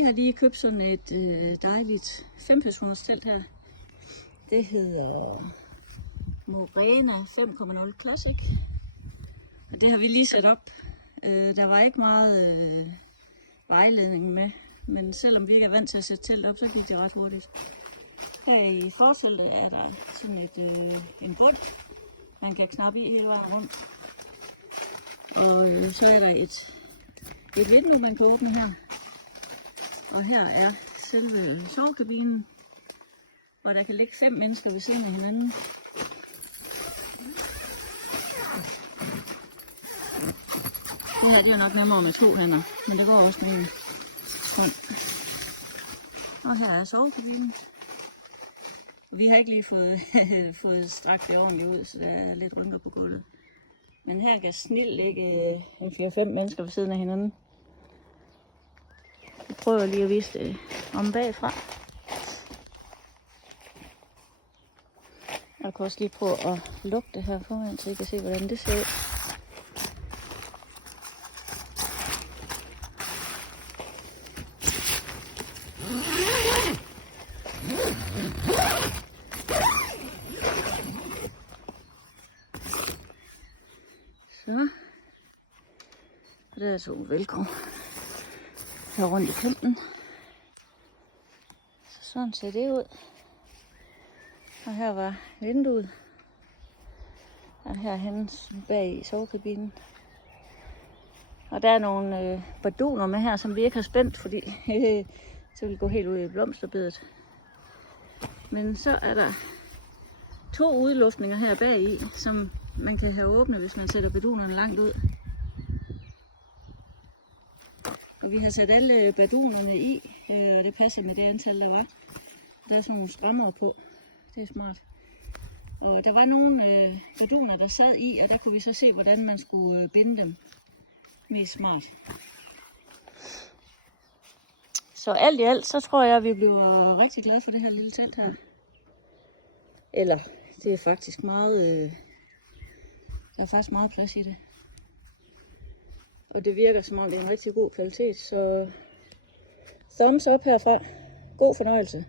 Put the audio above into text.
Vi har lige købt sådan et dejligt 5-personers telt her. Det hedder Morena 5.0 Classic. Og det har vi lige sat op. Der var ikke meget vejledning med, men selvom vi ikke er vant til at sætte telt op, så gik det ret hurtigt. Her i forteltet er der sådan en bund, man kan knappe i hele vejen rundt. Og så er der et vindue, man kan åbne her. Og her er selve sovekabinen, hvor der kan ligge 5 mennesker ved siden af hinanden. Det her det er nok nemmere med 2 hænder, men det går også med en hånd. Og her er sovekabinen. Vi har ikke lige fået strakt det ordentligt ud, så der er lidt rynker på gulvet. Men her kan snilt ligge 4-5 mennesker ved siden af hinanden. Jeg prøver lige at vise det om bagfra. Jeg kan også lige prøve at lukke det her foran, så I kan se, hvordan det ser ud. Så. Og der er så velkommen her rundt i kanten. Så sådan ser det ud. Og her var vinduet. Og her henne bag i sovekabinen. Og der er nogle barduner med her, som vi ikke har spændt, fordi så vil gå helt ud i blomsterbedet. Men så er der 2 udluftninger her bag i, som man kan have åbnet, hvis man sætter bardunerne langt ud. Og vi har sat alle bardunerne i, og det passer med det antal, der var. Der er sådan nogle strammere på. Det er smart. Og der var nogle barduner, der sad i, og der kunne vi så se, hvordan man skulle binde dem mest smart. Så alt i alt, så tror jeg, at vi bliver rigtig glade for det her lille telt her. Eller, det er faktisk meget... der er faktisk meget plads i det. Og det virker som om det er en rigtig god kvalitet, så thumbs up herfra. God fornøjelse.